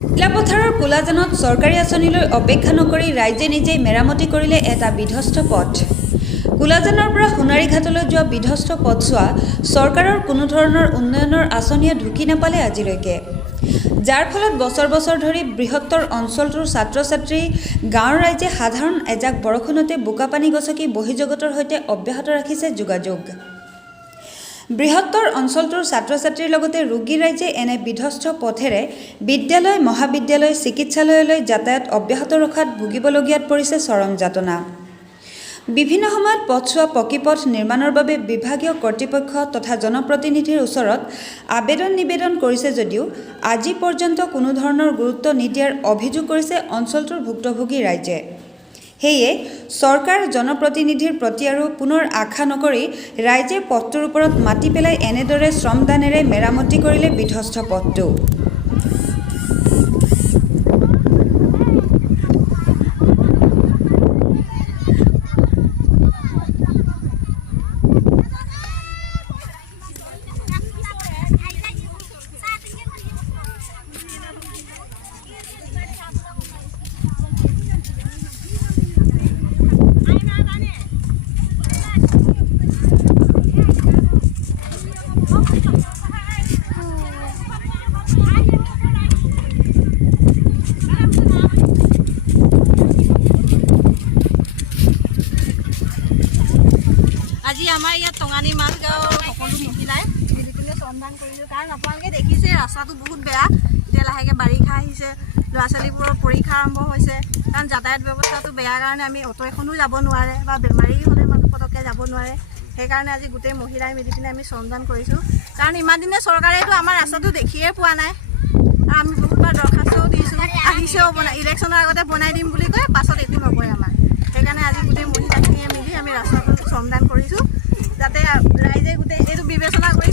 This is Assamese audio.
চিলাপথাৰৰ কোলাজানত চৰকাৰী আঁচনিলৈ অপেক্ষা নকৰি ৰাইজে নিজেই মেৰামতি কৰিলে এটা বিধ্বস্ত পথ। কোলাজানৰ পৰা সোণাৰীঘাটলৈ যোৱা বিধ্বস্ত পথছোৱা চৰকাৰৰ কোনো ধৰণৰ উন্নয়নৰ আঁচনিয়ে ঢুকি নাপালে আজিলৈকে, যাৰ ফলত বছৰ বছৰ ধৰি বৃহত্তৰ অঞ্চলটোৰ ছাত্ৰ-ছাত্ৰী গাঁৱৰ ৰাইজে সাধাৰণ এজাক বৰষুণতে বোকাপানী গছকি বহিৰ্জগতৰ সৈতে অব্যাহত ৰাখিছে যোগাযোগ। বৃহত্তৰ অঞ্চলটোৰ ছাত্ৰ-ছাত্ৰীৰ লগতে ৰোগী ৰাইজে এনে বিধ্বস্ত পথেৰে বিদ্যালয়, মহাবিদ্যালয়, চিকিৎসালয়লৈ যাতায়াত অব্যাহত ৰখাত ভুগিবলগীয়াত পৰিছে চৰম যাতনা। বিভিন্ন সময়ত পথছোৱা পকী পথ নিৰ্মাণৰ বাবে বিভাগীয় কৰ্তৃপক্ষ তথা জনপ্ৰতিনিধিৰ ওচৰত নিবেদন কৰিছে যদিও আজি পৰ্যন্ত কোনো ধৰণৰ গুৰুত্ব নিদিয়াৰ অভিযোগ কৰিছে অঞ্চলটোৰ ভুক্তভোগী ৰাইজে। সেয়ে চৰকাৰ জনপ্ৰতিনিধিৰ প্ৰতি আৰু পুনৰ আশা নকৰি ৰাইজে পথটোৰ ওপৰত মাটি পেলাই এনেদৰে শ্ৰমদানেৰে মেৰামতি কৰিলে বিধ্বস্ত পথটো। আজি আমাৰ ইয়াত টঙানী মাছ গাঁৱৰ সকলো মহিলাই মিলি পিনে শ্ৰমদান কৰিলোঁ। কাৰণ আপোনালোকে দেখিছে ৰাস্তাটো বহুত বেয়া, এতিয়া লাহেকৈ বাৰিষা আহিছে, ল'ৰা ছোৱালীবোৰৰ পৰীক্ষা আৰম্ভ হৈছে। কাৰণ যাতায়াত ব্যৱস্থাটো বেয়া কাৰণে আমি অ'টো এখনো যাব নোৱাৰে বা বেমাৰী হ'লে পটককৈ যাব নোৱাৰে। সেইকাৰণে আজি গোটেই মহিলাই মিলি পিনে আমি শ্ৰমদান কৰিছোঁ। কাৰণ ইমান দিনে চৰকাৰেতো আমাৰ ৰাস্তাটো দেখিয়ে পোৱা নাই, আৰু আমি বহুতবাৰ দৰখাস্তও দিছোঁ, আহিছেও ইলেকশ্যনৰ আগতে বনাই দিম বুলি কয়, পাছত একো নকৰে আমাৰ। সেইকাৰণে আজি গোটেই মহিলাখিনিয়ে মিলি আমি ৰাস্তাটো শ্ৰমদান কৰিছোঁ, যাতে ৰাইজে গোটেই এইটো বিবেচনা কৰি